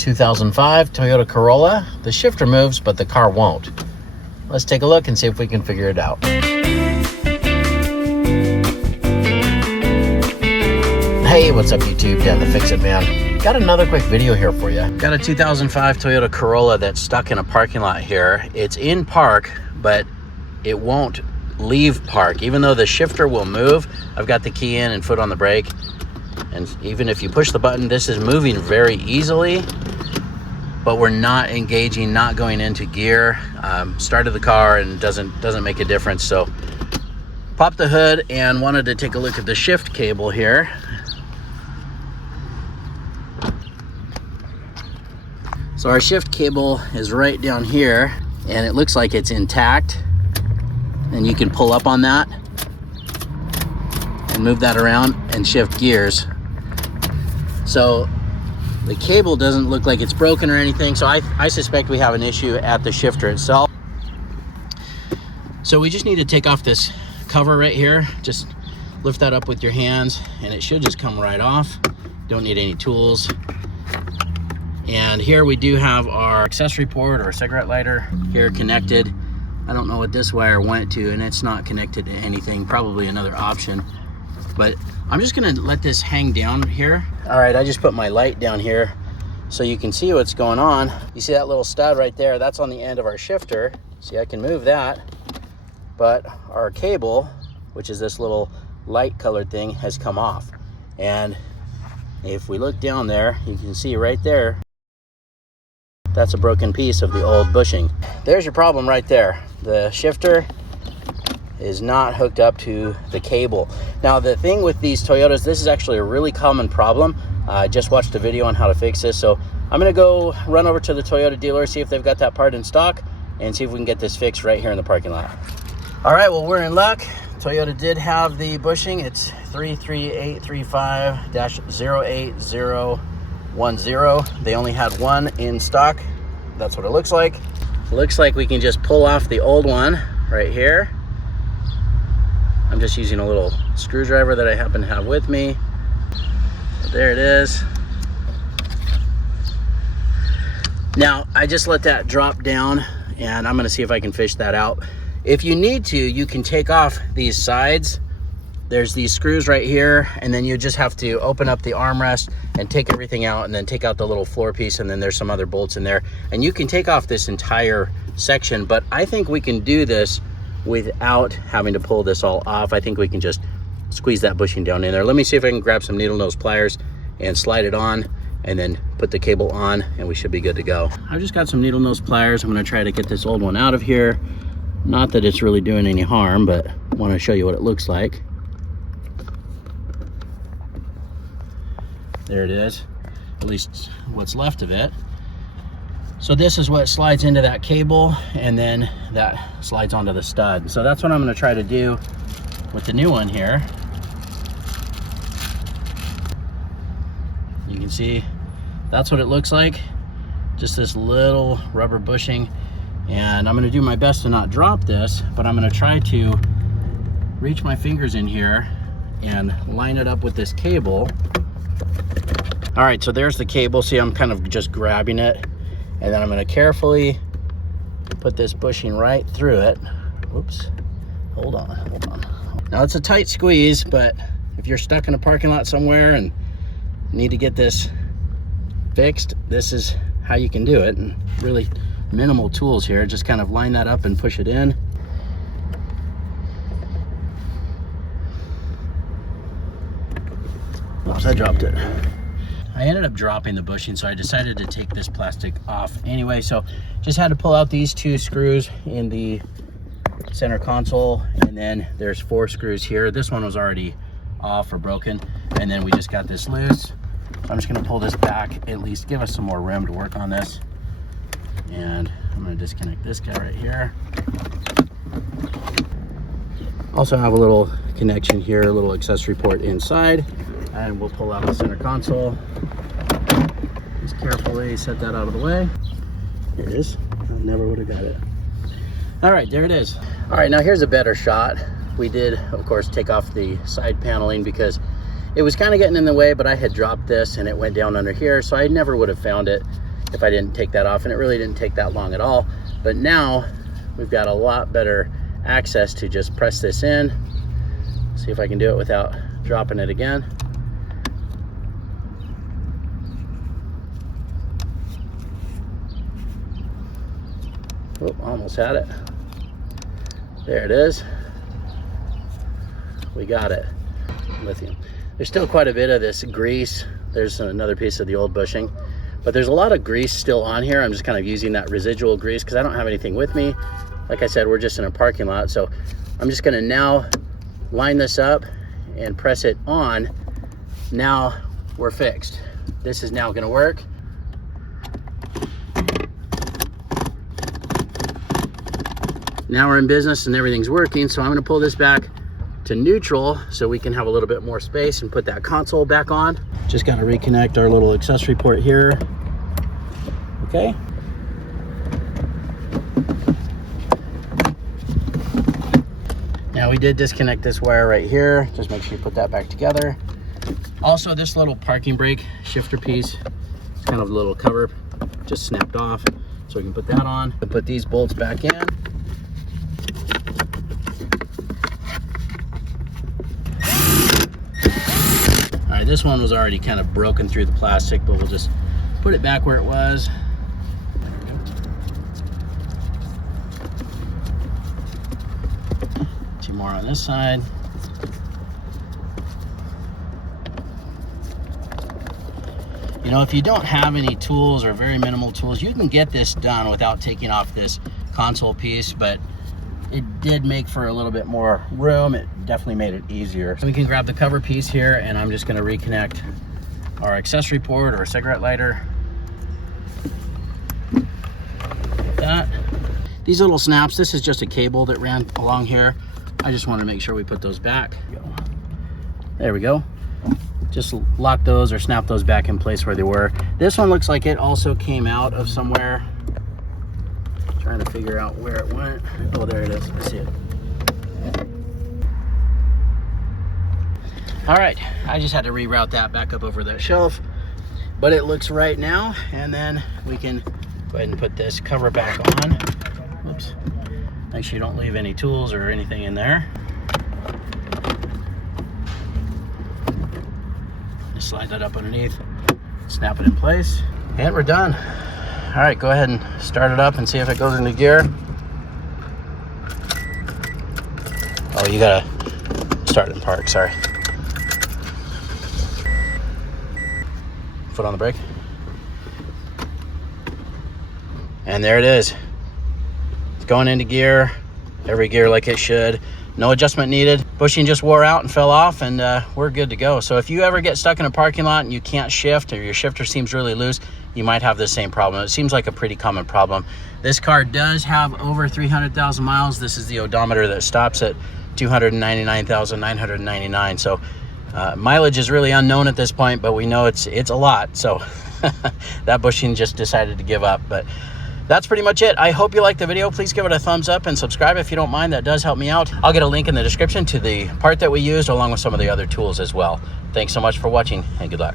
2005 Toyota Corolla. The shifter moves, but the car won't. Let's take a look and see if we can figure it out. Hey, what's up YouTube? Dan the Fix-It Man. Got another quick video here for you. Got a 2005 Toyota Corolla that's stuck in a parking lot here. It's in park, but it won't leave park. Even though the shifter will move, I've got the key in and foot on the brake. And even if you push the button, this is moving very easily, but we're not engaging, not going into gear. Started the car and doesn't make a difference. So popped the hood and wanted to take a look at the shift cable here. So our shift cable is right down here and it looks like it's intact, and you can pull up on that and move that around and shift gears. So the cable doesn't look like it's broken or anything, so I suspect we have an issue at the shifter itself. So we just need to take off this cover right here. Just lift that up with your hands and it should just come right off. Don't need any tools. And here we do have our accessory port or cigarette lighter here connected. I don't know what this wire went to, and it's not connected to anything, probably another option. But I'm just gonna let this hang down here. All right, I just put my light down here so you can see what's going on. You see that little stud right there? That's on the end of our shifter. See, I can move that, but our cable, which is this little light colored thing, has come off. And if we look down there, you can see right there, that's a broken piece of the old bushing. There's your problem right there. The shifter is not hooked up to the cable. Now the thing with these Toyotas, this is actually a really common problem. I just watched a video on how to fix this, so I'm gonna go run over to the Toyota dealer, see if they've got that part in stock, and see if we can get this fixed right here in the parking lot. All right, well, we're in luck. Toyota did have the bushing. It's 33835-08010. They only had one in stock. That's what it looks like. Looks like we can just pull off the old one right here. I'm just using a little screwdriver that I happen to have with me. So there it is. Now I just let that drop down and I'm gonna see if I can fish that out. If you need to, you can take off these sides. There's these screws right here, and then you just have to open up the armrest and take everything out, and then take out the little floor piece, and then there's some other bolts in there. And you can take off this entire section, but I think we can do this without having to pull this all off. I think we can just squeeze that bushing down in there. Let me see if I can grab some needle nose pliers and slide it on, and then put the cable on, and we should be good to go. I've just got some needle nose pliers. I'm gonna try to get this old one out of here. Not that it's really doing any harm, but I wanna show you what it looks like. There it is, at least what's left of it. So this is what slides into that cable, and then that slides onto the stud. So that's what I'm gonna try to do with the new one here. You can see that's what it looks like, just this little rubber bushing. And I'm gonna do my best to not drop this, but I'm gonna try to reach my fingers in here and line it up with this cable. All right, so there's the cable. See, I'm kind of just grabbing it, and then I'm gonna carefully put this bushing right through it. Whoops, hold on. Now it's a tight squeeze, but if you're stuck in a parking lot somewhere and need to get this fixed, this is how you can do it. And really minimal tools here, just kind of line that up and push it in. Oops, I dropped it. I ended up dropping the bushing, so I decided to take this plastic off anyway. So just had to pull out these two screws in the center console, and then there's 4 screws here. This one was already off or broken, and then we just got this loose. So I'm just gonna pull this back, at least give us some more room to work on this. And I'm gonna disconnect this guy right here. Also have a little connection here, a little accessory port inside, and we'll pull out the center console. Just carefully set that out of the way. Here it is. I never would have got it. All right, there it is. All right, now here's a better shot. We did, of course, take off the side paneling because it was kind of getting in the way, but I had dropped this and it went down under here, so I never would have found it. if I didn't take that off, and it really didn't take that long at all. But now we've got a lot better access to just press this in. See if I can do it without dropping it again. Oh, almost had it. There it is. We got it. Lithium. There's still quite a bit of this grease. There's another piece of the old bushing, but there's a lot of grease still on here. I'm just kind of using that residual grease because I don't have anything with me. Like I said, we're just in a parking lot, so I'm just going to now line this up and press it on. Now we're fixed. This is now going to work. Now we're in business and everything's working, so I'm going to pull this back to neutral so we can have a little bit more space and put that console back on. Just got to reconnect our little accessory port here. Okay. Now we did disconnect this wire right here. Just make sure you put that back together. Also, this little parking brake shifter piece, it's kind of a little cover, just snapped off, so we can put that on and put these bolts back in. This one was already kind of broken through the plastic, but we'll just put it back where it was. Two more on this side. You know, if you don't have any tools or very minimal tools, you can get this done without taking off this console piece, but it did make for a little bit more room. It definitely made it easier. So we can grab the cover piece here, and I'm just going to reconnect our accessory port or cigarette lighter. Like that. These little snaps, this is just a cable that ran along here. I just want to make sure we put those back. There we go. Just lock those or snap those back in place where they were. This one looks like it also came out of somewhere. Trying to figure out where it went. Oh, there it is. I see it. All right, I just had to reroute that back up over that shelf, but it looks right now. And then we can go ahead and put this cover back on. Whoops. Make sure you don't leave any tools or anything in there. Just slide that up underneath, snap it in place, and we're done. All right, go ahead and start it up and see if it goes into gear. Oh, you gotta start it in park, sorry. Foot on the brake. And there it is. It's going into gear, every gear like it should. No adjustment needed. Bushing just wore out and fell off, and we're good to go. So if you ever get stuck in a parking lot and you can't shift, or your shifter seems really loose, you might have the same problem. It seems like a pretty common problem. This car does have over 300,000 miles. This is the odometer that stops at 299,999. So mileage is really unknown at this point, but we know it's a lot. So that bushing just decided to give up. But that's pretty much it. I hope you liked the video. Please give it a thumbs up and subscribe if you don't mind. That does help me out. I'll get a link in the description to the part that we used, along with some of the other tools as well. Thanks so much for watching, and good luck.